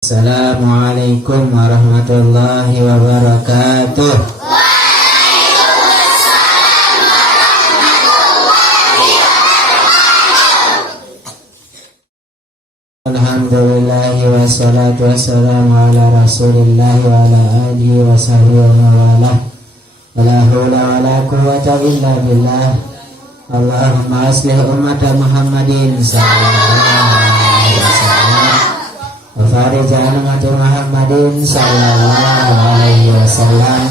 Assalamualaikum warahmatullahi wabarakatuh. Alhamdulillahi wassalatu wassalamu ala rasulillahi wa ala alihi wa sahbihi wa mawalah. Wala hawla wala quwwata illa billah. Allahumma aslih ummata Muhammadin sallallahu alaihi wasallam wa farij an ummati Muhammadin sallallahu alaihi wasallam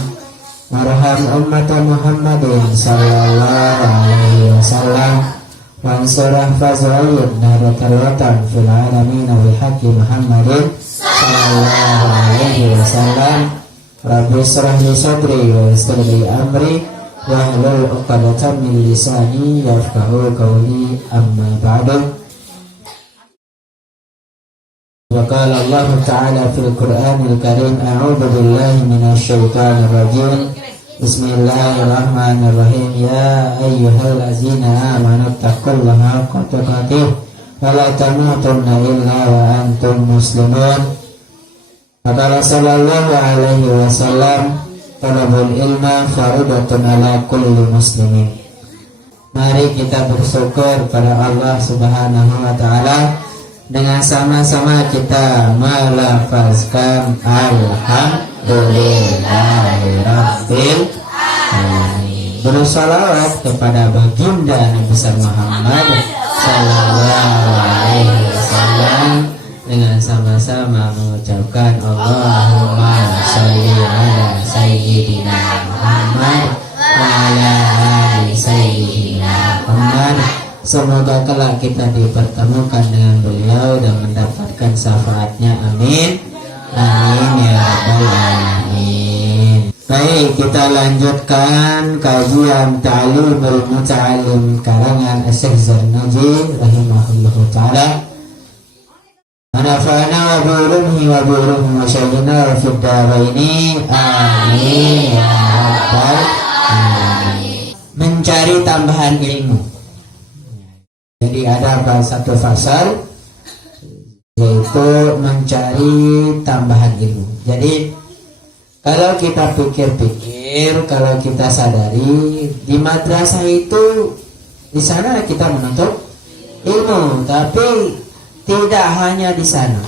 warham ummata Muhammadin sallallahu alaihi wasallam wansur ahfazul nabatal watan fil alamin bihaqqi Muhammadin sallallahu alaihi wasallam. Rabbi shrah li sadri wa yassir li amri wahlul 'uqdatam min lisani yafqahu qawli, amma ba'du. Wa qala Allah ta'ala fil Qur'anil Karim, a'udzu billahi minasy syaithanir rajim. Bismillahirrahmanirrahim. Ya ayyuhallazina amanu taqullaha haqqa tuqatih wa la tamutunna illa wa antum muslimun. Kata Rasulullah alaihi wasallam, talabul ilma faridatun ala kulli muslimin. Mari kita bersyukur pada Allah Subhanahu wa taala dengan sama-sama kita melafazkan alhamdulillahirabbil alamin. Bersalawat kepada baginda Nabi besar Muhammad sallallahu alaihi wasallam dengan sama-sama mengucapkan Allahumma sholli ala sayyidina Muhammad wa ala ali sayyidina Muhammad. Semoga kelak kita dipertemukan dengan beliau dan mendapatkan syafaatnya, amin amin ya rabbal alamin. Baik, kita lanjutkan kajian Ta'limul Muta'allim karangan Syekh Zarnuji rahimahullahu ta'ala. Anafa'na wa bi'ulumihi wa bi'ulumi masyayikhina wa fid daraini, amin ya rabbal alamin. Mencari tambahan ilmu. Jadi ada satu fasal yaitu mencari tambahan ilmu. Jadi kalau kita pikir-pikir, kalau kita sadari, di madrasah itu di sana kita menuntut ilmu, tapi tidak hanya di sana.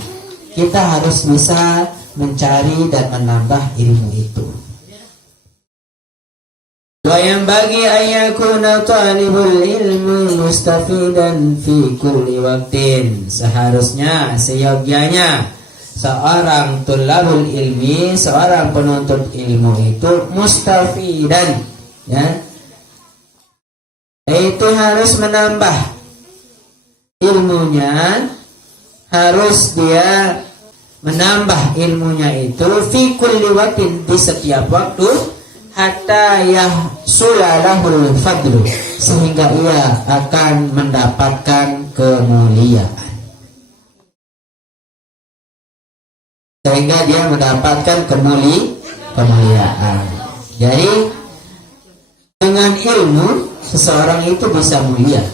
Kita harus bisa mencari dan menambah ilmu itu. Wa yang bagi ayyakuna talibul ilmi mustafidan fi kulli waqtin. Seharusnya, seyogyanya seorang tulabul ilmi, seorang penuntut ilmu itu mustafidan, ya, itu harus menambah ilmunya, harus dia menambah ilmunya itu fi kulli waqtin, di setiap waktu, hatta yahsulalahul fadlu, sehingga ia akan mendapatkan kemuliaan, sehingga dia mendapatkan kemuliaan. Jadi dengan ilmu seseorang itu bisa mulia.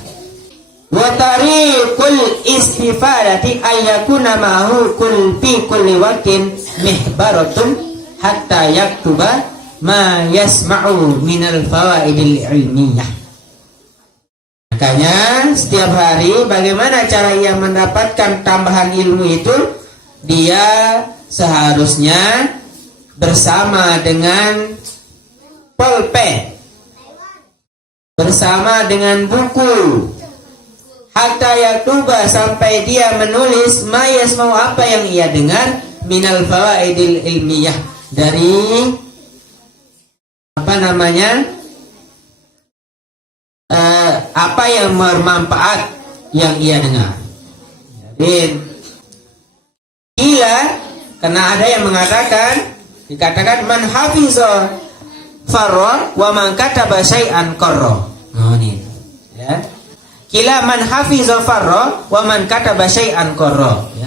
Wa tariqul istifadati ayyakuna ma'hu fi kulli waqtin mihbaratun hatta yaktuba ma yasma'u minal fawaidil ilmiyah. Makanya setiap hari bagaimana cara ia mendapatkan tambahan ilmu itu? Dia seharusnya bersama dengan pulpen, bersama dengan buku, hatta yaktuba, sampai dia menulis ma yasma'u, apa yang ia dengar, minal fawaidil ilmiyah, dari apa yang bermanfaat yang ia dengar. Jadi karena ada yang dikatakan man hafiza farra wa man kataba syai'an qarra. Ini ya. Kila man hafiza farra wa man kataba syai'an qarra, ya.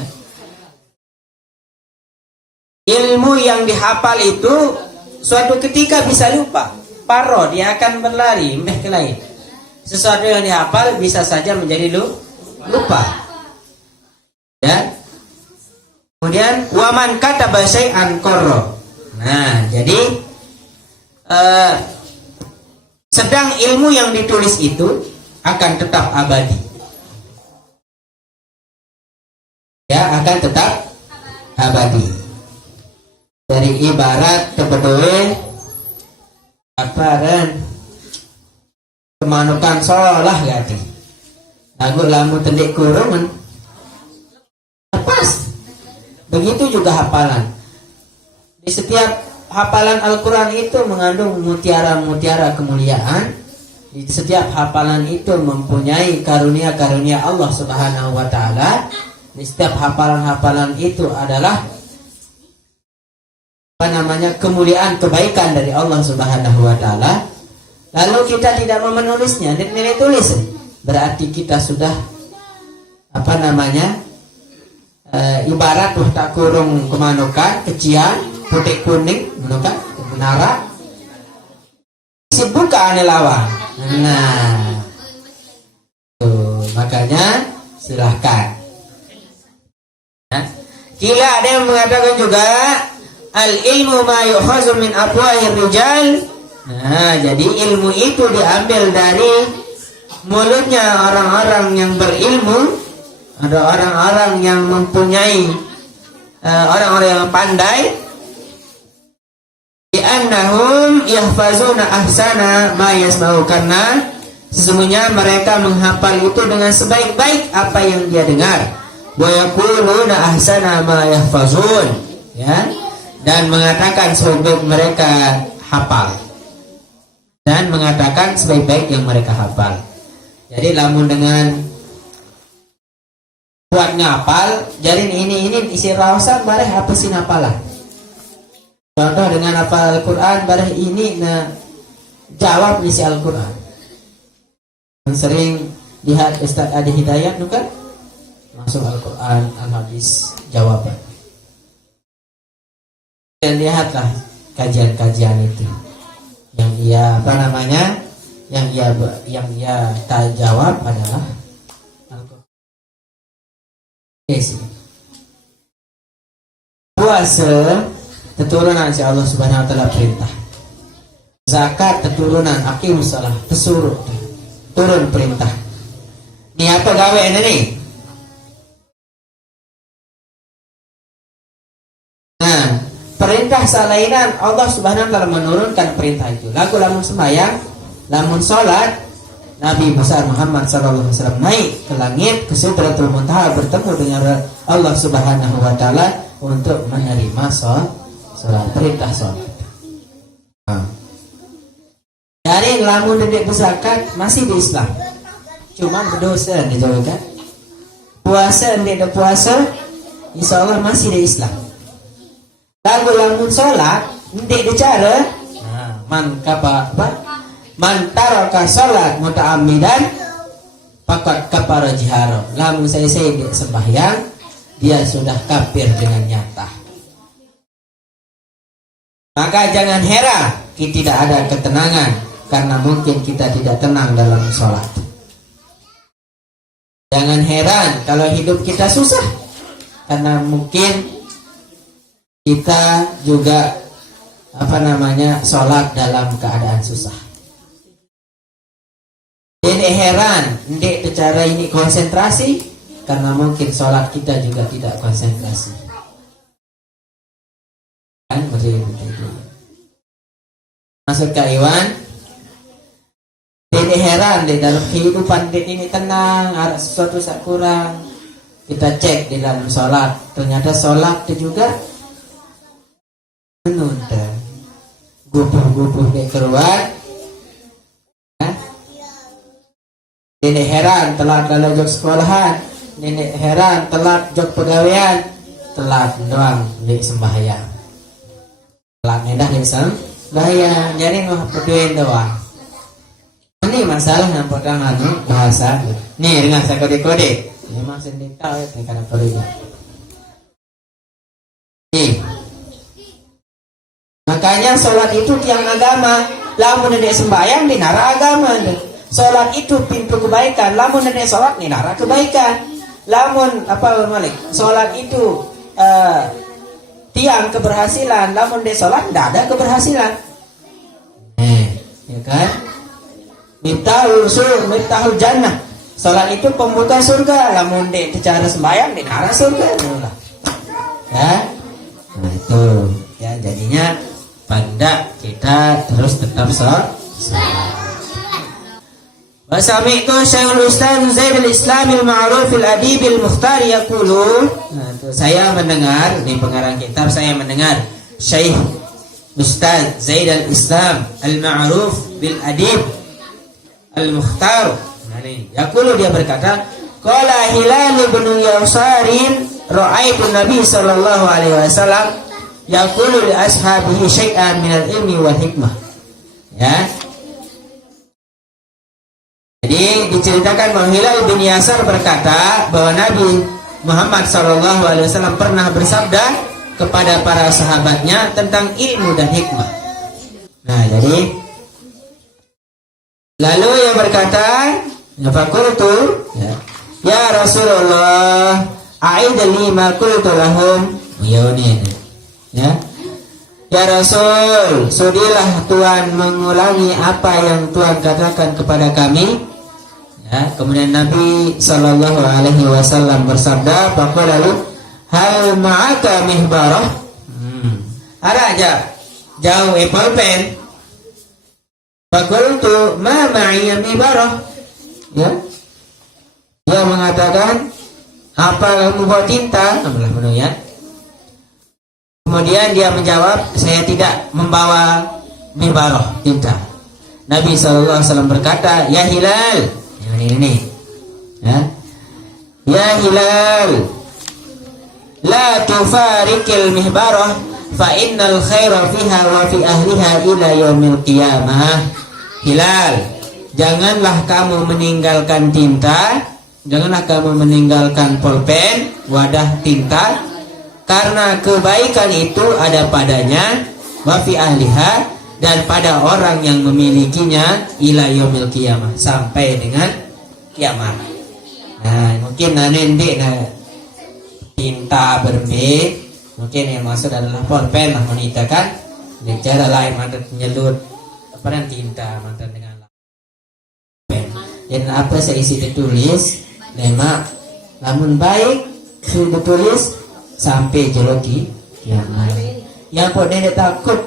Ilmu yang dihafal itu suatu ketika bisa lupa. Farra, dia akan berlari ke lain. Sesuatu yang dihafal bisa saja menjadi lupa. Ya. Kemudian waman kataba syai'an qarra. Nah, jadi sedang ilmu yang ditulis itu akan tetap abadi. Ya, akan tetap abadi. Dari ibarat kebetulan apa dan kemanukan solah gati. Lagu lamu tendik kurungan. Pas. Begitu juga hafalan. Di setiap hafalan Al-Quran itu mengandung mutiara-mutiara kemuliaan. Di setiap hafalan itu mempunyai karunia-karunia Allah Subhanahu wa Ta'ala. Di setiap hafalan-hafalan itu adalah kemuliaan, kebaikan dari Allah Subhanahu wa Ta'ala. Lalu kita tidak mau menulisnya, nilai tulis, berarti kita sudah ibarat tak kurung kemanukan, kecian, putih kuning, menukan, menara, dibuka anelawa. Nah, tuh, makanya silahkan. Nah, kila ada yang mengatakan juga al ilmu ma yu'khazu min afwahir rijal. Nah, jadi ilmu itu diambil dari mulutnya orang-orang yang berilmu. Ada orang-orang yang mempunyai orang-orang yang pandai. Li'annahum yahfazuna ahsana ma yasma'u, karena sesungguhnya mereka menghafal itu dengan sebaik-baik apa yang dia dengar. Wa yaquluna ahsana ma yahfazun, ya, dan mengatakan sebaik-baik mereka hafal, dan mengatakan sebaik-baik yang mereka hafal. Jadi lamun dengan buat ngapal, jadi ini isi rawasan bareh apa sih napalah. Contoh dengan hafal Al-Quran bareh ini jawab isi Al-Quran. Sering lihat Ustaz Adi Hidayat bukan? Masuk Al-Quran, Al-Hadis, jawaban. Dan lihatlah kajian-kajian itu. Yang ia yang ia tak jawab adalah puasa keturunan si Allah Subhanahu wa Ta'ala perintah. Zakat keturunan, aqimus shalah tesuruh turun perintah. Ini apa gawe ini? Nah, perintah salainan Allah Subhanahu wa Ta'ala menurunkan perintah itu. Lagu lamun sembahyang, lamun salat, Nabi besar Muhammad SAW naik ke langit ke Sidratul Muntaha bertemu dengan Allah Subhanahu wa Ta'ala untuk menerima salat, perintah salat. Dari lamun dedek berzakat masih di Islam, cuma berdosa dijauhkan. Puasa dedek puasa, insya Allah masih di Islam. Lagu lamun salat dedek bicara, man taraka salat muta'ammidan faqad kafara jihara. Lamun saya dia sembahyang, dia sudah kafir dengan nyata. Maka jangan heran kita tidak ada ketenangan karena mungkin kita tidak tenang dalam salat. Jangan heran kalau hidup kita susah karena mungkin kita juga salat dalam keadaan susah. Jadi heran, ndek cara ini konsentrasi karena mungkin sholat kita juga tidak konsentrasi. Kan begitu. Masuk ke Iwan. Jadi heran di dalam kehidupan ini tenang, ada sesuatu yang kurang. Kita cek di dalam sholat, ternyata sholat itu juga menunda. Gubuh-gubuh di keluar. Nenek heran telat dalam jok sekolahan, nenek heran telat jok pegawaian, telat doang di sembahyang. Telat nedah di sembahyang, jadi mau berdoa doang. Ini masalah yang pertama bahasa. Nih dengan saya kode-kode, memang sendiri tahu ya karena perlunya. Nih, makanya sholat itu tiang agama, lamun nenek sembahyang dinara agama. Salat itu pintu kebaikan. Lamun nenek salat ni nara kebaikan. Lamun salat itu tiang keberhasilan, lamun dia sholat tidak ada keberhasilan. Ya kan? Miftahul jannah. Sholat itu pembuka surga, lamun dia cara sembahyang di arah surga. Ya, nah itu ya jadinya pada kita terus tetap sholat. Wasami'tu Syekhul Ustaz Zaid al-Islam al-Ma'ruf al-Adib al-Mukhtar yaqulu. Nah, saya mendengar di pengarang kitab, saya mendengar Syekh Ustaz Zaid al-Islam al-Ma'ruf bil-Adib al-Mukhtar. Nah, ini yaqulu, dia berkata, qala Hilal bin Yasarin ra'aitu Nabi sallallahu alaihi wasallam yaqulu li ashabihi syai'an min al-ilmi wal hikmah. Ya. Jadi diceritakan bahwa Hilal bin Yasar berkata bahwa Nabi Muhammad SAW pernah bersabda kepada para sahabatnya tentang ilmu dan hikmah. Nah, jadi lalu yang berkata, "Faqultu ya Rasulullah, a'idli ma qultu lahum." Ya Rasul, sudilah Tuhan mengulangi apa yang Tuhan katakan kepada kami. Ya, kemudian Nabi Sallallahu Alaihi Wasallam bersabda, "Faqala hal ma'aka mihbarah?" Ada aja jauh apple pen. Faqultu ma ma'iya mihbarah. Ya, dia mengatakan, apa kamu bawa tinta? Ya. Kemudian dia menjawab, saya tidak membawa mihbarah, tinta. Nabi Sallallahu Alaihi Wasallam berkata, ya Hilal. Ini ya Hilal, la tufarikil mihbarah fa innal khaira fiha wa fi ahliha ila yaumil qiyamah. Hilal, janganlah kamu meninggalkan tinta, janganlah kamu meninggalkan pulpen, wadah tinta, karena kebaikan itu ada padanya, wa fi ahliha, dan pada orang yang memilikinya ila yaumil qiyamah, sampai dengan kiamat. Nah, mungkin nanti tinta berbeda, mungkin yang maksud adalah pulpen lah wanita kan. Bicara lain mantan penyelut apa dan tinta mantan dengan pulpen. Dan apa saya isi ditulis, lemak namun baik sudah ditulis sampai jeloki kiamat. Yang kok dia takut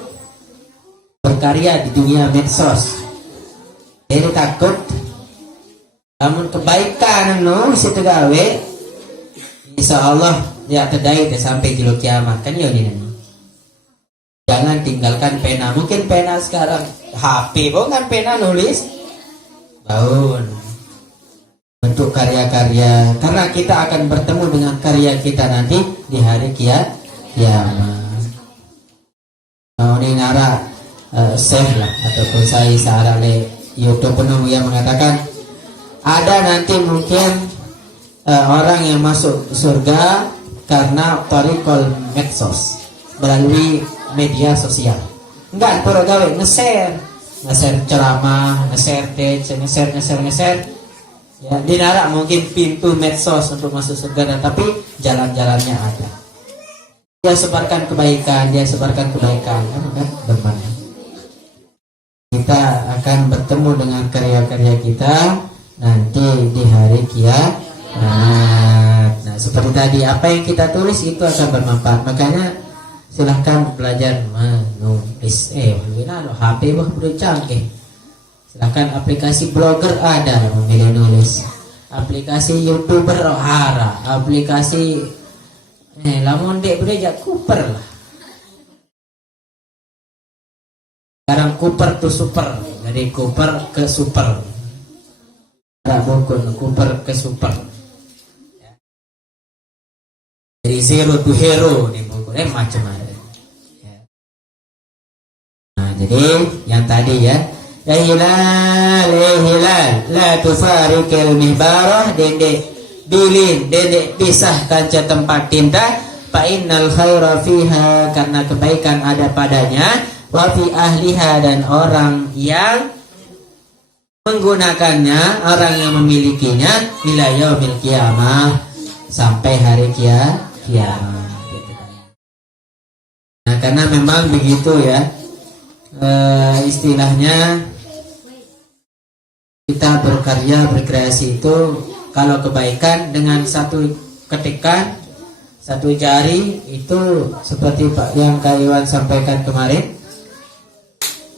berkarya di dunia medsos, dia takut namun kebaikan situ gawe, insya Allah dia terdai sampai jelo kiamat kan ya ini. Jangan tinggalkan pena. Mungkin pena sekarang HP bukan pena nulis daun bentuk karya-karya, karena kita akan bertemu dengan karya kita nanti di hari kiamat. Mau ini ngara Syekh lah ataupun saya searah YouTube penuh yang mengatakan ada nanti mungkin orang yang masuk surga karena tarikul medsos, melalui media sosial. Enggak perlu gawe nge-share ceramah, nge-share. Ya, dinara mungkin pintu medsos untuk masuk surga, tapi jalan-jalannya ada. Dia sebarkan kebaikan, kan bermanfaat. Kita akan bertemu dengan karya-karya kita nanti di hari kiamat. Nah, seperti tadi apa yang kita tulis itu akan bermanfaat. Makanya silahkan belajar menulis. HP udah canggih. Silahkan aplikasi blogger ada memilih nulis. Aplikasi YouTuber hara. Aplikasi lamun dek bereja Cooper lah. Sekarang Cooper to super. Jadi Cooper ke super. Ada buku Cooper ke super. Dari zero to hero nih buku. Macam ada. Nah, jadi yang tadi ya Hilal, la tufarikil mihbarah, dendek bilin, dendek pisahkan tempat tinta, fa innal khaira fiha, karena kebaikan ada padanya, wa fi ahliha, dan orang yang menggunakannya, orang yang memilikinya, ila yaumil qiyamah, sampai hari kiamat. Nah, karena memang begitu ya, istilahnya kita berkarya, berkreasi itu kalau kebaikan dengan satu ketikan, satu jari itu seperti Pak yang Kak Iwan sampaikan kemarin,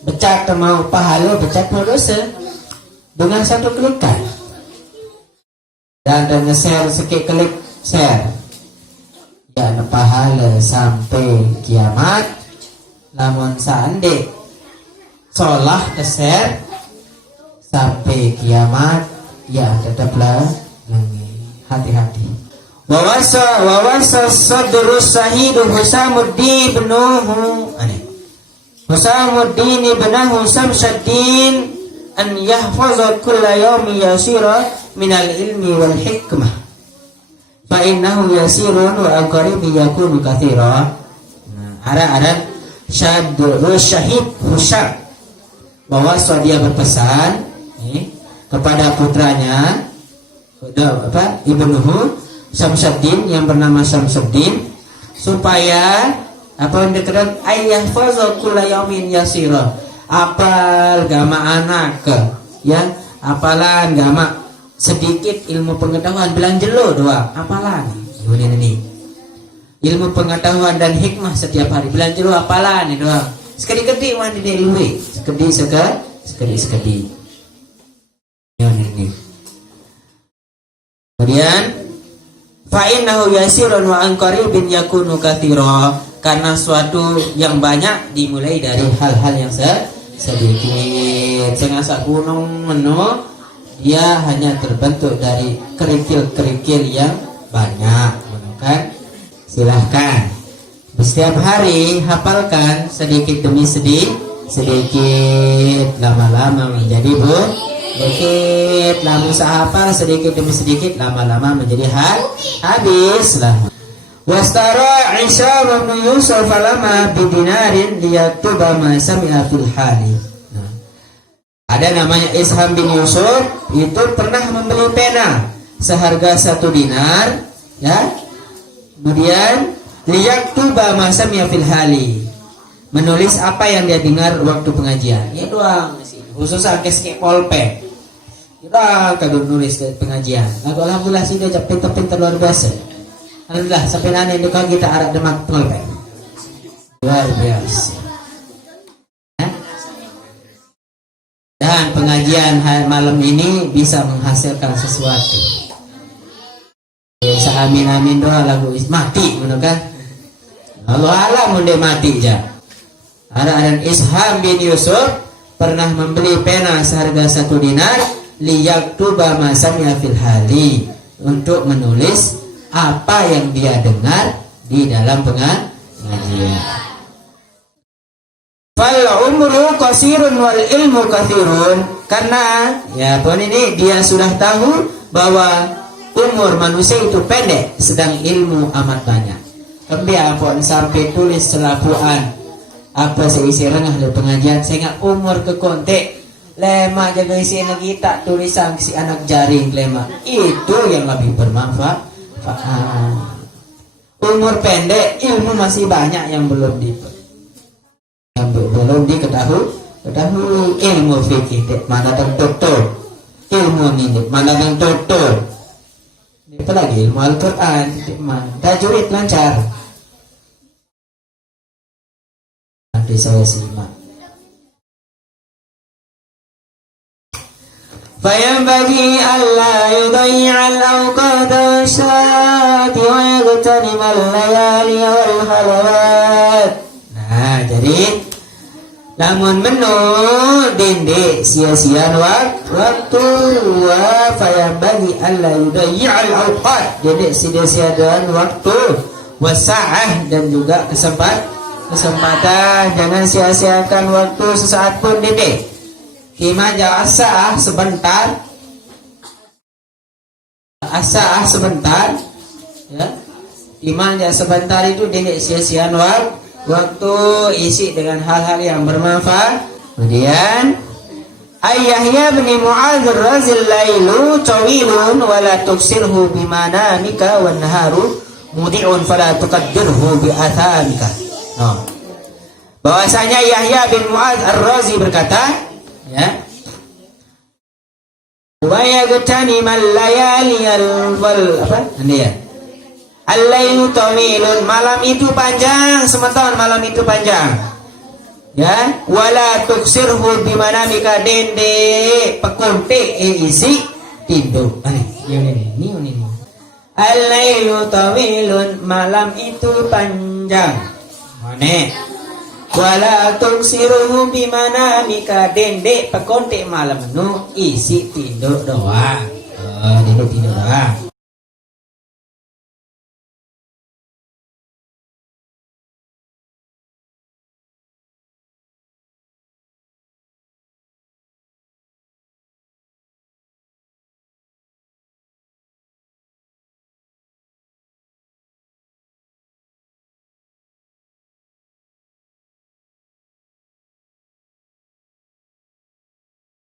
becat mau pahala, becat mau dosa dengan satu klikan. Dan nge-share sekali klik share, ya pahala sampai kiamat. Namun sandi solah ke-share sampai kiamat, ya tetaplah hati-hati. Wawasa sadrus sahidu Husamuddin ibnuhu Husamuddin ibnuhu Samsuddin an yahfaza kulla yawmi yasira minal ilmi wal hikmah fa innahu yasirun wa aqaribi yakunu katsira. Ada sadrus syahid Husam, bahwa dia berpesan kepada putranya ibnuhu Samsuddin yang bernama Samsuddin, supaya apa yang dikatakan ayah fazal kulla yaumin yasira, apal gama anak ya, apalan gama sedikit ilmu pengetahuan bilang jelo doang, apalan ini ilmu pengetahuan dan hikmah setiap hari bilang jelo apalan ini doang, sekedi-kedi wan di luwe, sekedi ini. Kemudian fa'innahu yasirun wa an qaribin yakunu katsira, karena suatu yang banyak dimulai dari hal-hal yang sedikit. Sengasa gunung meno, dia hanya terbentuk dari kerikil-kerikil yang banyak, kan? Silahkan setiap hari hafalkan sedikit demi sedikit, lama-lama menjadi sedikit, lalu sahafal sedikit demi sedikit, lama-lama menjadi habislah. Wastara Isa bin Yusuf lama bidinarin liyaktuba ma sami'a fil hali. Ada namanya Isham bin Yusuf, itu pernah membeli pena seharga 1 dinar, ya. Kemudian liyaktuba ma sami'a fil hali, menulis apa yang dia dengar waktu pengajian. Ya doang sih. Khusus angkes polpe. Kita kagum nulis pengajian. Lalu alhamdulillah sih dia pintar-pintar luar biasa. Alhamdulillah sampai nanti itu kita arah demak polpe. Luar biasa. Dan pengajian malam ini bisa menghasilkan sesuatu. Bisa amin doa lagu mati, benar kan? Allah alam munde mati aja. Ada Isham bin Yusuf pernah membeli pena seharga 1 dinar liyaktuba ma sami'a fil hali, untuk menulis apa yang dia dengar di dalam pengajian. Fal umru qasirun wal ilmu katsirun, karena ya pun ini dia sudah tahu bahwa umur manusia itu pendek sedang ilmu amat banyak. Kemudian pun sampai tulis selapuan apa seisi rengah dari pengajian, saya ingat umur ke kontek lema jaga isi lagi tak tulisan si anak jaring lema, itu yang lebih bermanfaat. Umur pendek ilmu masih banyak yang belum diketahui ilmu fikih mana tentang doktor, ilmu ini mana tentang doktor, apa lagi ilmu Al-Quran, tajwid lancar. Nanti saya simak. فينبغي ألا يضيع الأوقات والساعات ويغتنم الليالي والخلوات. Nah, jadi namun menu dende sia-sia waktu wa fayambagi alla yudayyi'al awqat, dende sia-sia dan waktu, wasa'ah dan juga kesempatan, jangan sia-siakan waktu sesaat pun dende. Kima asa'ah sebentar, asa'ah sebentar, ya. Kima sebentar itu dende sia-sia waktu, isi dengan hal-hal yang bermanfaat. Kemudian Yahya bin Mu'adz razil lailu tawilun wa la tuksirhu bimanamika wan naharu mudi'un fala tuqaddirhu bi athamika. bahwasanya Yahya bin Mu'adz Ar-Razi berkata, ya, wa yagtani mal layali ini ya. Al-lailu tawilun, malam itu panjang, semeton malam itu panjang. Ya, wala tuksirhu bimanamika dende pekuntik isi tidur. Ini. Al-lailu tawilun, malam itu panjang. Mane? Wala tuksiruhu bimanamika dende pekuntik malam nu isi tidur doang. Tidur doang.